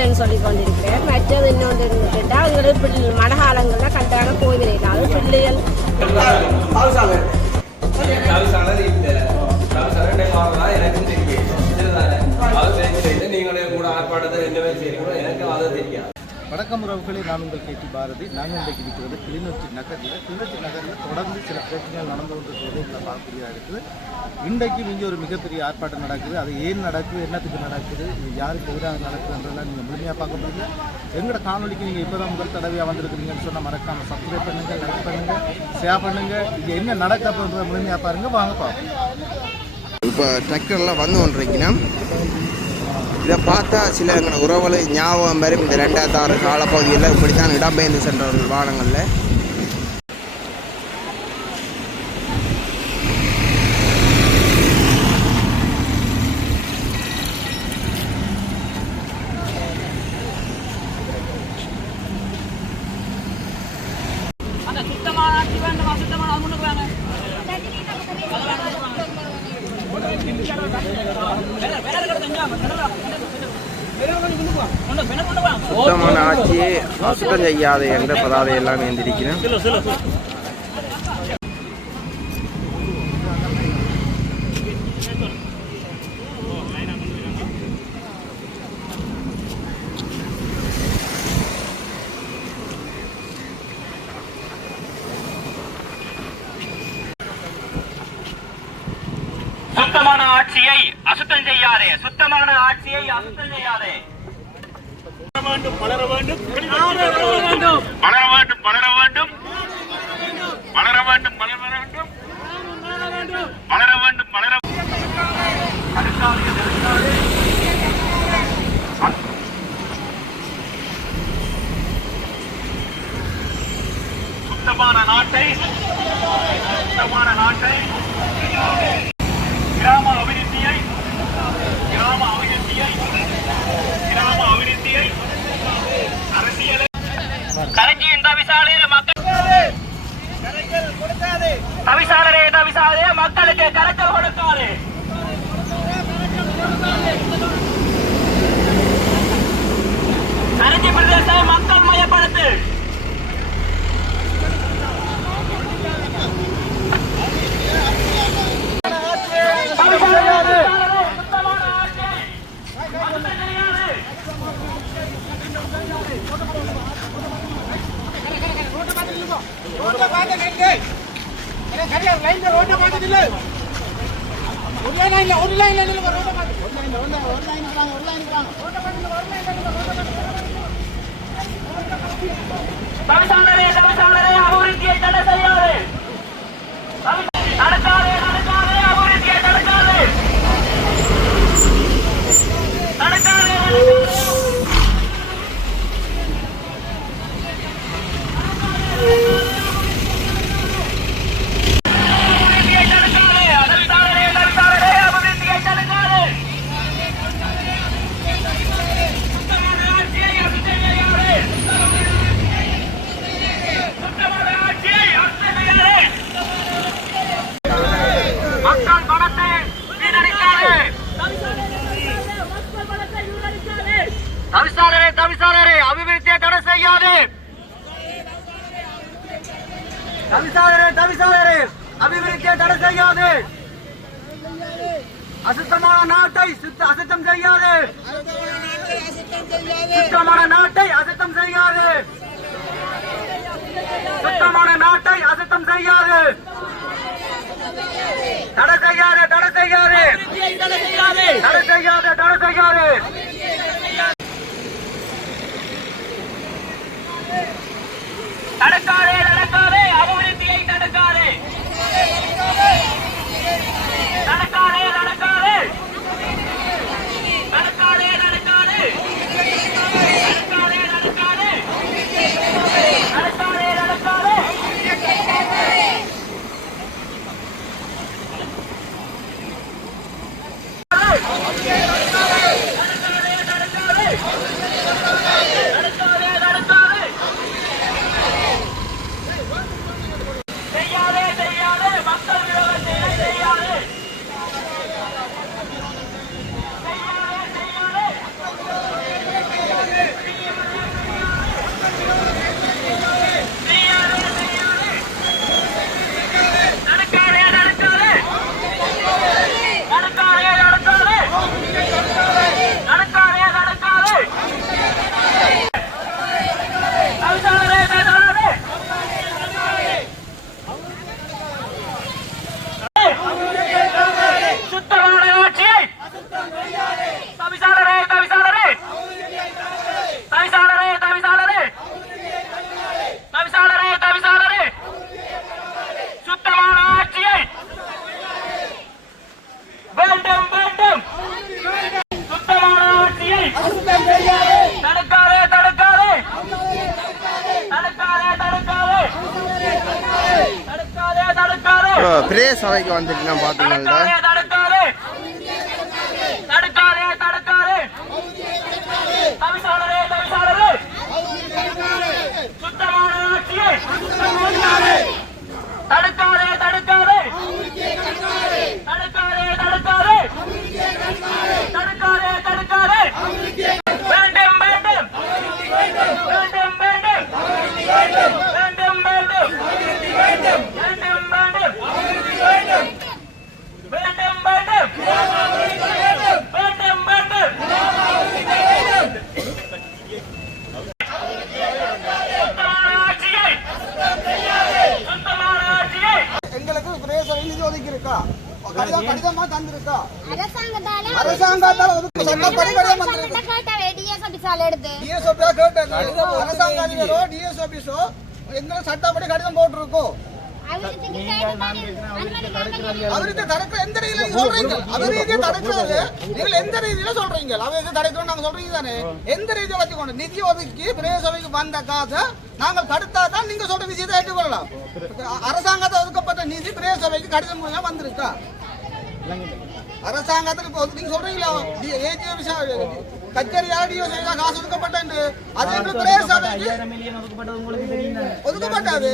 இல்லைன்னு சொல்லி கொண்டிருக்கிறேன். மற்றது இன்னொன்று கேட்டால் எங்களுக்கு மழைக்காலங்களில் கண்டான கோயில் இல்லாது பிள்ளைகள் நீங்களே கூட ஆர்ப்பாட்டத்தை என்னவே செய்யணும் எனக்கு அதை தெரியாது. வணக்கம் உறவுகளே, நான் உங்கள் கேட்டி பாரதி. நாங்கள் இன்றைக்கு இருக்கிறது கிளிநொச்சி நகரில் தொடர்ந்து சில பிரச்சனைகள் நடந்து கொண்டிருக்கிறது இதில் பார்க்கக்கூடியதாக இருக்குது. இன்றைக்கும் இங்கே ஒரு மிகப்பெரிய ஆர்ப்பாட்டம் நடக்குது. அது ஏன் நடக்குது, என்னத்துக்கு நடக்குது, இது யாருக்கு எதிராக நடக்குதுன்றதெல்லாம் நீங்கள் முழுமையாக பார்க்க முடியல. எங்களோட காணொலிக்கு நீங்கள் இப்போ தான் முதல் தடவையாக வந்திருக்கிறீங்கன்னு சொன்னால் மறக்காமல் சப்ஸ்கிரைப் பண்ணுங்கள், லைக் பண்ணுங்கள், ஷேர் பண்ணுங்கள். இது என்ன நடக்கப்படுறத முழுமையாக பாருங்கள். வாங்க பார்ப்போம். இப்போ டிராக்டர்லாம் வந்து கொண்டிருக்கீங்கன்னா இதை பார்த்தா சில எங்களோட உறவுகளை ஞாபகம் வரும். இந்த 2006 காலப்பகுதியில் இப்படித்தான் இடம்பெயர்ந்து சென்றவர்கள் வானங்களில். சுத்தமான ஆட்சியை அசுத்தம் செய்யாது என்ற பதாதை எல்லாம் எழுந்திருக்கிறேன். சுத்தமான ஆட்சியை அசுத்தம் செய்யாதே, சுத்தமான ஆட்சியை அசுத்தம் செய்யாதே. வளர வேண்டும், வளர வேண்டும், வளர வேண்டும், வளர வேண்டும், வளர வேண்டும், வளர வேண்டும், வளர வேண்டும், வளர சுத்தமான நாட்டை, சுத்தமான நாட்டை, கிராம அபிவிருத்தியை, கிராம அபிவிருத்தியை, கிராம அபிவிருத்தியை, அரசியலை கரைஞ்சியின் தவிசாளரே மக்கள் தவிசாளரே தவிசாளரே மக்களுக்கு கரைச்சல் கொடுக்காது. கரைஞ்சி பிரதேசத்தை மக்கள் மயப்படுத்து. தவிசாளரே தவிசாளரே அபிவிருத்தியை தடை செய்யாது. நடக்காதே நடக்காதே அபிவிருத்தியை தடுக்காதே, நடக்காதே தவிசாளரே தவிசாளரே அபிவிருத்தியை தடை செய்யாது. தவிசாளரே தவிசாளரே அபிவிருத்தியை தடை செய்யாது. அசுத்தமான நாட்டை அசுத்தம் செய்யாது. சுத்தமான நாட்டை அசுத்தம் செய்யாது. சுத்தமான நாட்டை அசுத்தம் செய்யாது. தடை செய்யாது தடை செய்யாது தடை செய்யாது தடை செய்யாது. நடக்காதே நடக்காதே அபிவிருத்தியை தடுக்காதே, நடக்காதே நடக்காதே நடக்காதே நடக்காதே நடக்காதே நடக்காதே நடக்காதே நடக்காதே. பிரே சபைக்கு வந்துட்டு நான் பார்த்தீங்கன்னா எங்களுக்கு பிரேசவை நிதி ஒதுக்கி இருக்கா கடிதமா தந்திருக்கா அரசாங்கத்தால ஒதுக்கு சட்டப்படி கடிதம் வந்திருக்கு டிஎஸ்ஓபியா கேட்டது அரசாங்க அதிகாரோ டிஎஸ்ஓபிஸோ எங்களுக்கு சட்டப்படி கடிதம் போட்டிருக்கோம் அவருக்கு தடுக்க எந்த ரீதியில சொல்றீங்க அவரீதியை தடுக்கிறது நீங்கள் எந்த ரீதியில சொல்றீங்க அவருக்கு தடுக்கணும் நாங்க சொல்றீங்க தானே எந்த ரீதியை வச்சுக்கொண்டு நிதி ஒதுக்கி பிரேசவைக்கு வந்த காசை நாங்கள் தடுத்தா தான் நீங்க சொல்ற விஷயத்தை ஏற்றுக்கொள்ளலாம் அரசாங்கத்தை ஒதுக்கப்பட்ட நிதி பிரேசவைக்கு கடிதம் மூலம் வந்திருக்கா அரசாங்கத்துக்கு இப்போ நீங்க சொல்றீங்களா கச்சேரியா டிஎஸ்ஓ காசு ஒதுக்கப்பட்டது அது எங்க பிரேசவைக்கு ஒதுக்கப்பட்டது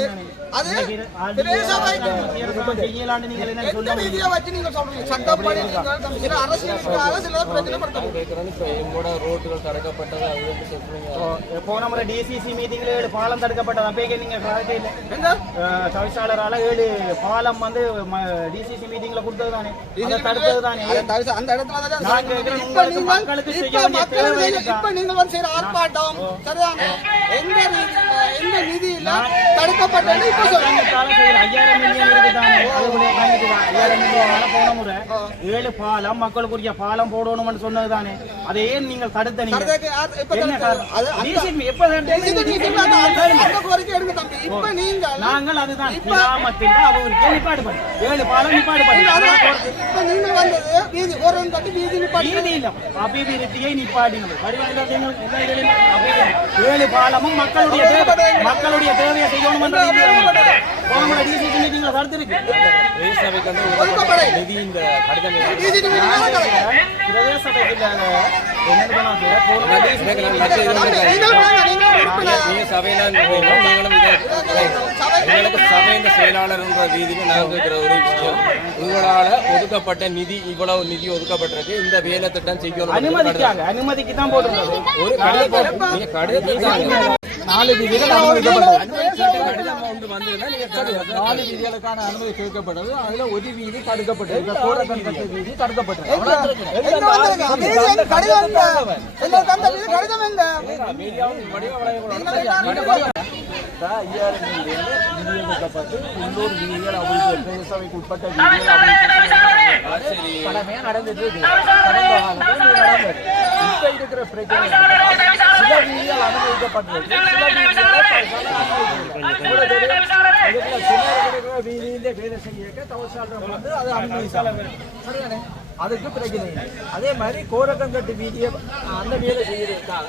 அது பிரேசவைக்கு எந்த ரீதியா வச்சு நீங்க சொல்றீங்க சட்டப்படி சில அரசியலுக்காக சில பிரச்சனைப்படுத்த ரோட்டுகள் தடுக்கப்பட்டது அது போன முறை டிசிசி மீட்டிங்ல பாலம் தடுக்கப்பட்டது அப்பே நீங்க தவிசாளரால 7 பாலம் வந்து டிசிசி மீட்டிங்ல கொடுத்தது தானே தடுத்தது தானே அந்த இடத்துல இப்ப நீங்க வந்து செய்யற ஆர்ப்பாட்டம் சரிதானே எந்த நிதியில தடுக்கப்பட்டது இப்ப சொல்லுங்க 5000 மில்லியன் இருக்குதானே அதுல 5000 மில்லியனால போன முறை 7 பாலம் மக்களுக்குரிய பாலம் போடணும்னு சொன்னது தானே அதை ஏன் நீங்கள் தடுத்த நீங்க நாங்கள் அதுதான் கிராமத்தில் அவருக்கு நிப்பாடு பண்ணி 7 பாலம் நிப்பாடு பண்ணி அபிவிருத்தியை நிப்பாட்டினது 7 பாலமும் மக்களுடைய தேவையை செய்யணும் என்று தடுத்திருக்கு நிதி இந்த கடிதம் சபையின் செயலாளர் என்ற ரீதியில் நாங்கள் இருக்கிற ஒரு விஷயம் உங்களால ஒதுக்கப்பட்ட நிதி இவ்வளவு நிதி ஒதுக்கப்பட்டிருக்கு இந்த வேலை திட்டம் செய்யணும் அனுமதிக்கு தான் போட்டுருந்தது ஒரு கடிதத்தில் 4 விதிகளுக்கான அனுமதி கேட்கப்பட்டது அதுல ஒரு வீதி தடுக்கப்பட்டது வீதி தடுக்கப்பட்டது உள்ளூர் வீதிகள் அபிவிருத்தி உட்பட்ட வீதிகள் நடந்துட்டு இருக்கு இப்ப இருக்கிற பிரச்சனை சில வீதிகள் அனுமதிக்கப்பட்டிருக்கு வீதியிலே வேலை செய்ய தவசாளர் வந்து அது அனுமதிச்சாளர் சரியானே அதுக்கு பிரச்சனை இல்லை அதே மாதிரி கோரக்கங்கட்டு வீதியை அந்த வேலை செய்யறதுக்காக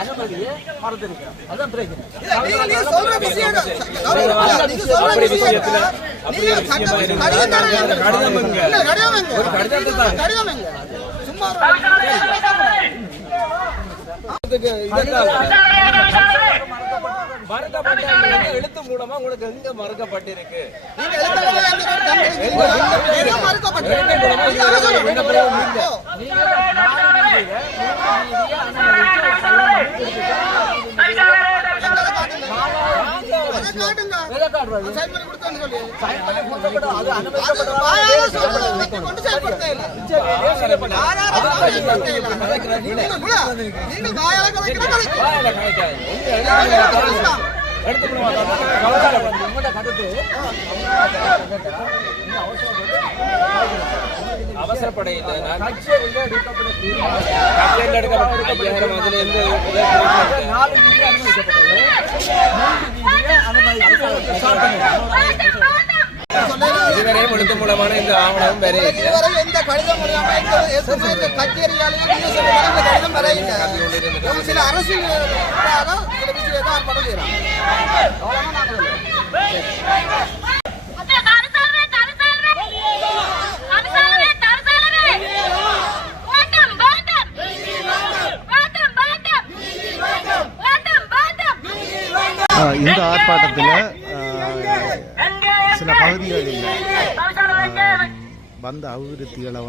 அனுமதியை மறந்துருக்காங்க அதுதான் பிரச்சனை எழுத்து மூலமா உங்களுக்கு எங்க மறுக்கப்பட்டிருக்கு அவசரப்பட இல்லை இதுவரையும் எழுத்து மூலமான இந்த ஆவணம் வேற எந்த கடிதம் மூலமா எந்த கச்சேரியாலையும் கடிதம் வர இல்லை சில அரசியல் சில விஷயம் ஏற்பாடு செய்யலாம் இந்த ஆர்ப்பாட்டத்தில் சில பகுதிகளில் வந்த அபிவிருத்திகளை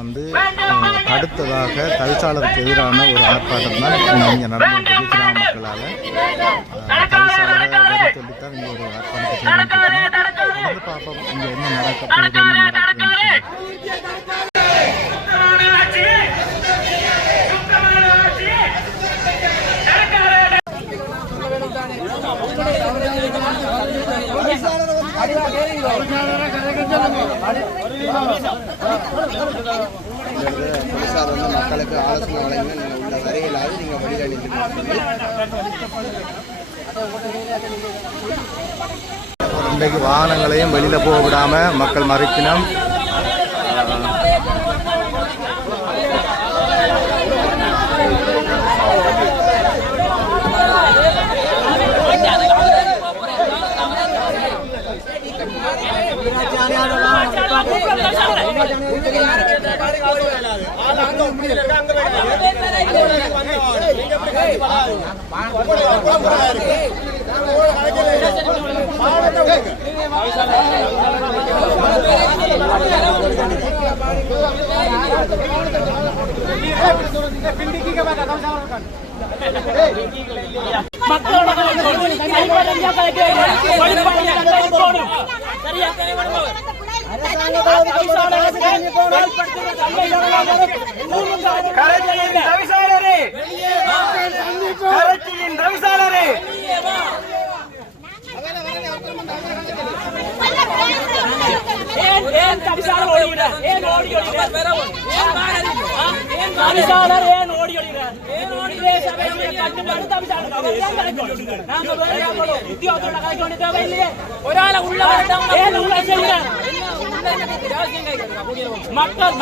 தடுத்ததாக தவிசாளருக்கு எதிரான ஒரு ஆர்ப்பாட்டம் தான் இங்கே நடந்துட்டு கிராம மக்களால் தவிசாளரை வரி சொல்லித்தான் இங்கே ஒரு ஆர்ப்பாட்டத்தை செய்து பார்ப்போம் இங்கே என்ன நடக்க போகுது என்ன நடக்குதுன்னு. மக்களுக்கு ஆலோசனை வழங்கி நீங்கள் உள்ள வரையிலாவது நீங்கள் வழியில் இன்றைக்கு வாகனங்களையும் வெளியில் போக விடாமல் மக்கள் மறைக்கணும்.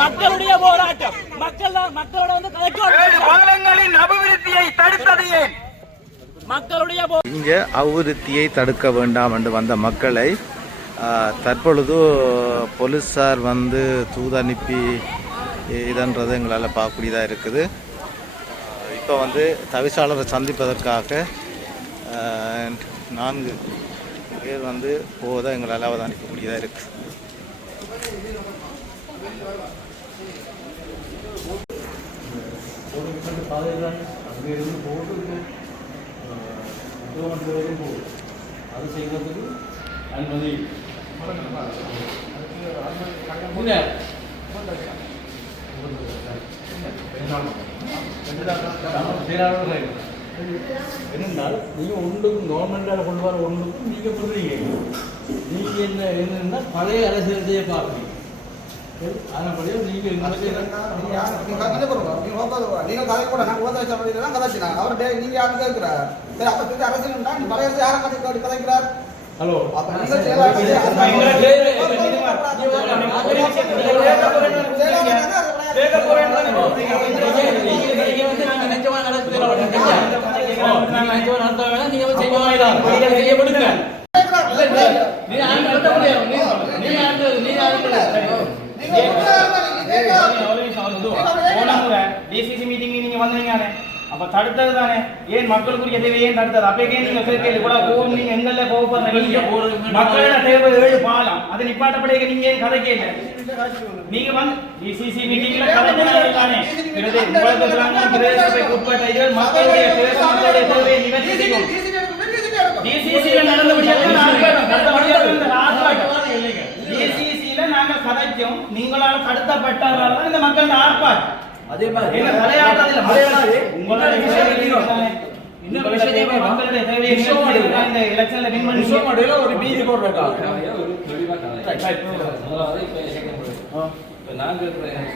மக்களுடைய போராட்டம் மக்களோட பாலங்களின் அபிவிருத்தியை தடுத்தது ஏன்? மக்களுடைய இங்கே அபிவிருத்தியை தடுக்க வேண்டாம் என்று வந்த மக்களை தற்பொழுது போலீஸார் தூதனுப்பி இதன்றது எங்களால் பார்க்கக்கூடியதாக இருக்குது. இப்போ தவிசாளரை சந்திப்பதற்காக 4 பேர் போவதை எங்களால் அவதானிக்கக்கூடியதாக இருக்குது. அது செய்வதற்கு அனுமதி என்னென்னால் நீங்கள் ஒன்றுக்கும் கவர்மெண்டால் கொண்டு வர ஒன்றுக்கும் நீங்கள் புரியுங்க. நீங்கள் என்னென்னா பழைய அரசியலையே பார்ப்பீங்க. அதன்படியே நீங்கள் நீங்கள் கதை கூட நான் ஓதாச்சி தான் கதைச்சினா அவர்கிட்ட நீங்கள் யாரும் கேட்கிறார். சரி அப்போ அரசியல் பழைய அரசு யாரும் கதைக்கிறார். ஹலோ டிசிசி மீட்டிங் நீங்க வந்தீங்க அப்ப தடுத்தது தானே ஏன் மக்களுக்குரிய தேவை ஏன் தடுத்தது அப்பே நீங்க கேட்கல கூட கோவம் நீங்க எங்கல்ல கோவப்படுறீங்க மக்களோட தேவை 7 பாலம் அது நிப்பாட்டப்படையே நீங்க ஏன் கதை கேட்கல நீங்க டிசிசி மீட்டிங்ல கதை தானே பிறகு உங்களுக்கு சொல்றாங்க பிரதேசத்தை உட்பட்ட இது மக்களுடைய தேவையை நிவர்த்தி செய்யும் டிசிசில நடந்தபடியாக டிசிசில நாங்க கதைச்சோம் நீங்களால தடுத்தப்பட்டவரால தான் இந்த மக்கள் ஆர்ப்பாட்டம் அதே மாதிரி என்ன தலையாடுறதுல மலையாளி உங்களுடைய இன்னொரு விஷயம் மக்களுடைய தேவையை இந்த எலெக்ஷன்ல வின் பண்ணி ஷோ மாடல ஒரு பீதி போடுறதா ஒரு தெளிவா அதாவது இப்ப நாங்க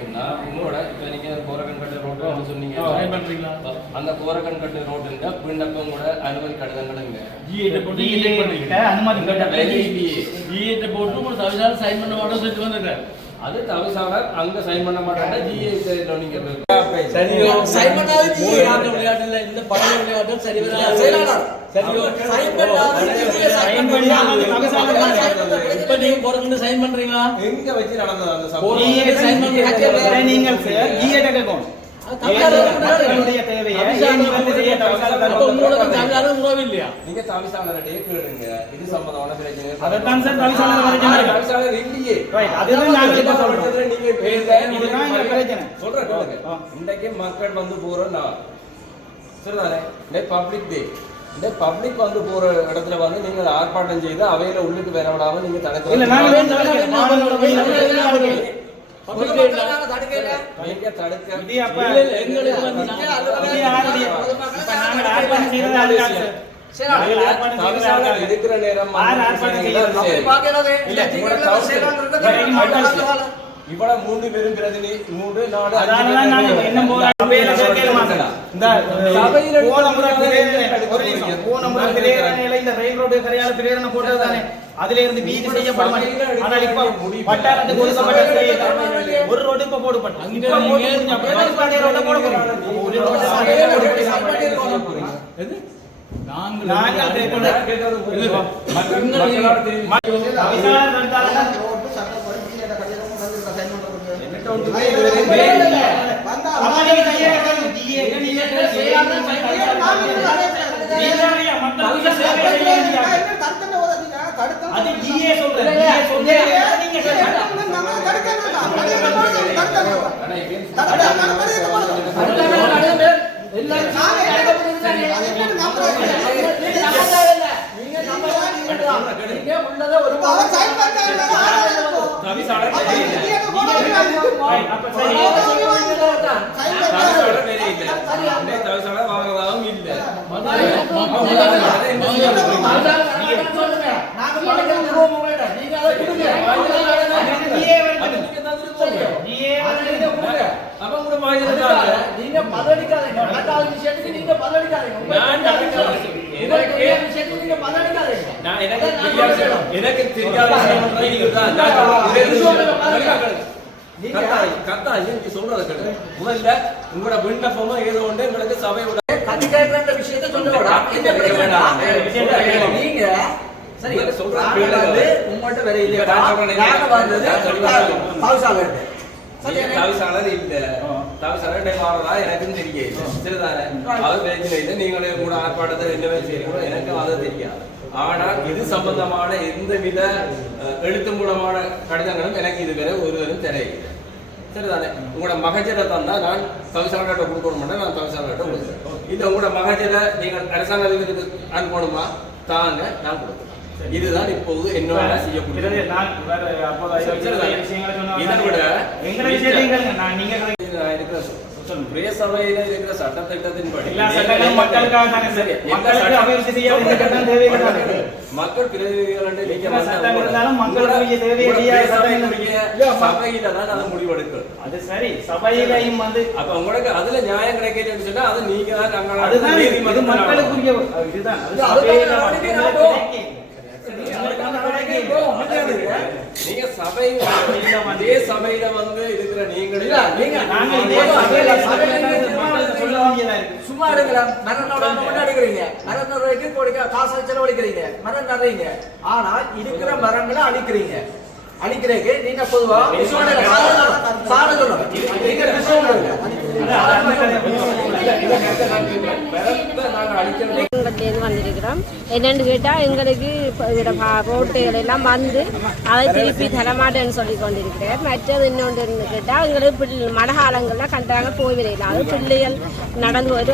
சொன்னா உங்களோட இப்ப நீங்க கோரகன்கட்டு ரோட் சொன்னீங்க அந்த கோரகன்கட்டு ரோட்டுங்க விண்ணப்பம் கூட அனுமதி கடிதங்களுங்க அனுமதி கடிதம் போட்டு தவிசால சைன் பண்ண மாட்டோம் சொல்லி வந்திருக்காரு. அது தவிசாளர் அங்க சைன் பண்ண மாட்டாங்க. ஜிஏ நீங்க சரியோ சைன் பண்ணாத ஜிஏ அந்த விளையாட்டுல இந்த பழைய விளையாட்டு சரி வராது. சரியோ சைன் பண்ணாத இப்ப நீங்க போறதுக்கு சைன் பண்றீங்களா? எங்க வச்சு நடந்தது அந்த சம்பவம் நீங்க சைன் பண்றீங்க. நீங்க ஜிஏ கேட்கணும் மக்களுடைய தேவையை ஏன் நிவர்த்தி செய்ய தவிசாளர் உங்களுக்கு தமிழ்நாடு உறவு இல்லையா? நீங்க தவிசாளர்கிட்டயே கேளுங்க. இது சம்பந்தமான பிரச்சனை. அதான் சார் தவிசாளர் பிரச்சனை. தவிசாளர் இல்லையே. அதுதான் நான் இப்ப சொல்றேன். நீங்க இதுதான் எங்க பிரச்சனை. சொல்றேன் கேளுங்க. இன்றைக்கு மக்கள் வந்து போறோம்னா சரிதானே? இந்த பப்ளிக் டே. இந்த பப்ளிக் வந்து போற இடத்துல வந்து நீங்க ஆர்ப்பாட்டம் செய்து அவையில உள்ளுக்கு வர விடாம நீங்க தடுக்க இல்ல நாங்க நீங்க தடுக்க இது அப்ப எங்களுக்கு வந்து நாங்க ஆர்ப்பாட்டம் செய்யறது ஆளுங்க தவிசாளர் இருக்கிற நேரம் இவ்வளவு 3 பேரும் பிரதிநிதி 3 4 என்ன போற அவையில கேட்க மாட்டேன். இந்த சபையில போன முறை திரையரணையில இந்த ரயில் ரோடு கரையால திரையரணை போட்டது தானே, அதுல இருந்து வீதி செய்யப்பட மாட்டேங்குது. ஆனால் இப்ப வட்டாரத்துக்கு ஒதுக்கப்பட்ட ஒரு ரோடு இப்ப போடப்பட்டது. இப்ப போட்டு ரோட போட போறோம். ஒரு ரோடு நாங்கள் எனக்கு தெரியாத சொல்றது கிடையாது. முதல்ல உங்களோட விண்ணப்பமும் ஏதோ ஒன்று உங்களுக்கு சபையோட விஷயத்தை சொல்ல நீங்க சரி சொல்றது உங்கள்கிட்ட வேற இல்லையா? தவிசாளர் இல்ல தவிசாளர் மாறதா எனக்கும் தெரியாது. சரிதானே? அது பிரச்சனை இல்லை. நீங்களே கூட ஆர்ப்பாட்டத்தில் என்னவே செய்யறீங்களோ எனக்கும் அதை தெரியாது. ஆனால் இது சம்பந்தமான எந்தவித எழுத்து மூலமான கடிதங்களும் எனக்கு இதுவரை ஒருவரும் தெரியல. சரிதானே? உங்களோட மகஜரை தந்தா நான் தவிசாளர்கிட்ட கொடுக்க மாட்டேன். நான் தவிசாளர்கிட்ட கொடுக்குறேன். இல்லை உங்களோட மகஜரை நீங்கள் அரசாங்க அதிபருக்கு அனுப்பணுமா தாங்க, நான் கொடுக்குறேன். இதுதான் இப்போது என்னோட செய்யக்கூடியது. இதை விட சபையில இருக்கிற சட்டத்திட்டத்தின்படி மக்கள் பிரதிநிதிகள் சபையில தான் அதை முடிவெடுக்கும். அது சரி, சபையிலையும் வந்து அப்ப உங்களுக்கு அதுல நியாயம் கிடைக்கலன்னு சொன்னா அது நீங்க தான் நீங்க சபை அதே சபையில வந்து இருக்கிற நீங்களே சும்மா எடுக்கலாம். மரம் அடிக்கிறீங்க, மரம் காசு செலவழிக்கிறீங்க, மரம் நடுறீங்க. ஆனால் இருக்கிற மரங்களை அழிக்கிறீங்க. அழிக்கிறதுக்கு நீங்க பொதுவா வந்திருக்கிறோம். என்னன்னு கேட்டா எங்களுக்கு ரோட்டுகள் எல்லாம் வந்து அதை திருப்பி தரமாட்டேன்னு சொல்லி கொண்டிருக்கிறார். மற்றது இன்னொன்று கேட்டா எங்களுக்கு மழைக்காலங்கள்ல கண்டாங்க போய்விடல. அது பிள்ளைகள் நடந்து ஒரு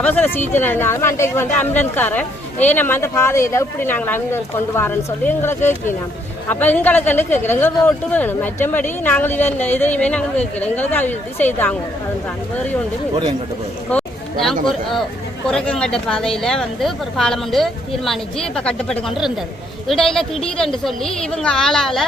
அவசர சீசனாலும் அன்றைக்கு வந்து ஆம்புலன்ஸ்காரர் நம்ம அந்த பாதையில இப்படி நாங்கள் ஆம்புலன்ஸ் கொண்டு வரோன்னு சொல்லி எங்களை கேட்கணும். அப்போ எங்களுக்கு கேட்கல, எங்களுக்கு ரோட்டு வேணும். மற்றபடி நாங்கள் இதையுமே நாங்கள் கேட்கல. எங்களுக்கு அபிவிருத்தி செய்தாங்க. அதுதான் வேறு ஒன்று. நாங்கள் குறைக்கங்கட்ட பாதையில் வந்து ஒரு பாலம் ஒன்று தீர்மானித்து இப்போ கட்டுப்பட்டு கொண்டு இருந்தது. இடையில திடீரென்று சொல்லி இவங்க ஆளால்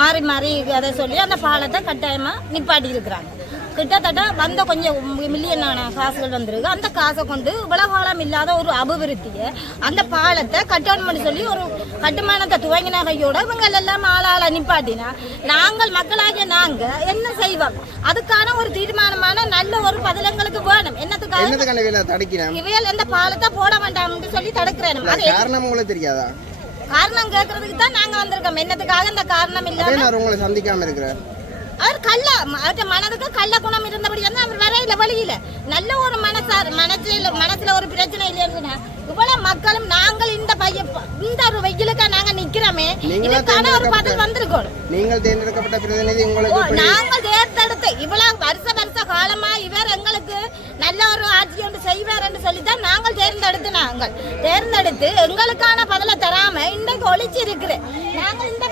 மாறி மாறி அதை சொல்லி அந்த பாலத்தை கட்டாயமாக நிப்பாட்டி இருக்கிறாங்க. கிட்டத்தட்ட வந்த கொஞ்சம் மில்லியனான காசுகள் வந்துருக்கு. அந்த காசை கொண்டு உலகாலம் இல்லாத ஒரு அபிவிருத்தியை அந்த பாலத்தை கட்டணும்னு சொல்லி ஒரு கட்டுமானத்தை துவங்கின கையோட இவங்க எல்லாம் ஆளாள நிப்பாட்டினா நாங்கள் மக்களாகிய நாங்கள் என்ன செய்வோம்? அதுக்கான ஒரு தீர்மானமான நல்ல ஒரு பதிலங்களுக்கு வேணும். என்னத்துக்காக இவையல் எந்த பாலத்தை போட வேண்டாம்னு சொல்லி தடுக்கிறேன். காரணம் உங்களுக்கு தெரியாதா? காரணம் கேட்கறதுக்கு தான் நாங்க வந்திருக்கோம். என்னத்துக்காக இந்த காரணம் இல்லாம உங்களை சந்திக்காம இருக்கிறேன். அவர் அவற்ற மனதுக்கு கள்ள குணம் இருந்தபடி வந்து அவர் வரையில வழியில நல்ல ஒரு மனசுல ஒரு பிரச்சனை இல்லைன்னு இவ்வளவு மக்களும் நாங்கள் இந்த ஒரு வெயிலுக்கா நாங்க நிக்கிறோமே இதுக்கான ஒரு பதில் வந்திருக்கோம். நீங்கள் தேர்ந்தெடுக்கப்பட்ட பிரதிநிதி உங்களுக்கு நாங்கள் தேர்ந்தெடுத்து இவ்வளவு வருஷ காலமா இவர் எங்களுக்கு நல்ல ஒரு ஆட்சி ஒன்று செய்வார் என்று சொல்லித்தான் நாங்கள் தேர்ந்தெடுத்து எங்களுக்கான பதிலை தராம இன்றைக்கு ஒழிச்சு இருக்கிறேன். நாங்கள் இந்த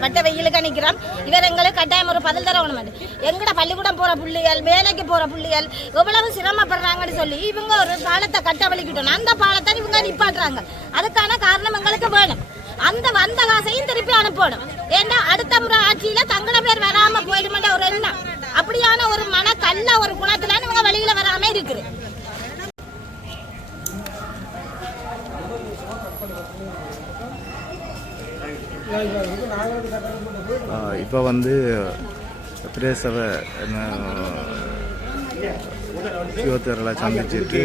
பட்ட வெயிலுக்கா நிக்கிறோம். இவர் எங்களுக்கு கட்டாயம் ஒரு பதில் தரணும். எங்கட பள்ளிக்கூடம் போற புள்ளிகள், வேலைக்கு போற புள்ளிகள் எவ்வளவு சிரமப்படுறாங்கன்னு சொல்லி இவங்க ஒரு பாலத்தை கட்டவழிக்கிட்டோம். அந்த பாலத்தை இவங்க நிப்பாட்டுறாங்க. அதுக்கான காரணம் எங்களுக்கு வேணும். அந்த வந்த காசையும் திருப்பி அனுப்பணும். ஏன்னா அடுத்த முறை ஆட்சியில தங்கட பேர் வராம போயிடுமென்ற ஒரு எண்ணம், அப்படியான ஒரு கள்ள ஒரு குணத்துல இவங்க வெளியில வராம இருக்குது. இப்போ வந்து பிரேசவை யுவத்தர்களை சந்திச்சுட்டு